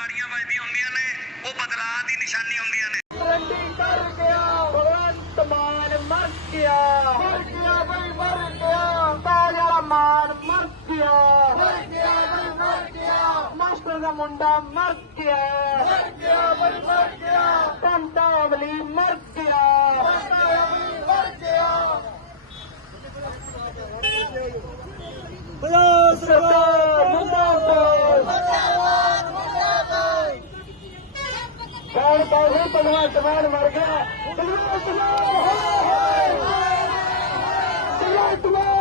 ਤਾੜੀਆਂ ਵੱਜਦੀਆਂ ਹੁੰਦੀਆਂ ਨੇ ਉਹ ਬਦਲਾਅ ਦੀ ਨਿਸ਼ਾਨੀ ਹੁੰਦੀਆਂ ਨੇ। ਗਰੰਟੀ ਕਰ ਗਿਆ ਭਗਵੰਤ ਮਾਨ ਮਰ ਗਿਆ। ਮਰ ਗਿਆ ਬਈ ਮਰ ਗਿਆ। ਤਾਜ ਵਾਲਾ ਮਾਨ ਮਰ ਗਿਆ। ਮਰ ਗਿਆ ਬਈ ਮਰ ਗਿਆ। ਮਾਸਟਰ ਦਾ ਮੁੰਡਾ ਮਰ ਗਿਆ। ਮਰ ਗਿਆ ਬਈ ਮਰ ਗਿਆ। ਪੰਤਾ ਅਮਲੀ ਮਰ ਗਿਆ। ਪੰਤਾ ਅਮਲੀ ਮਰ ਗਿਆ। ਬਲੋ ਸਰਦਾਰ ਕੌਣ ਕੌਣ ਭਗਵੰਤ ਮਾਨ ਮਰ ਗਿਆ ਭਗਵੰਤ ਮਾਨ ਹੋਏ ਹੋਏ ਭਗਵੰਤ ਮਾਨ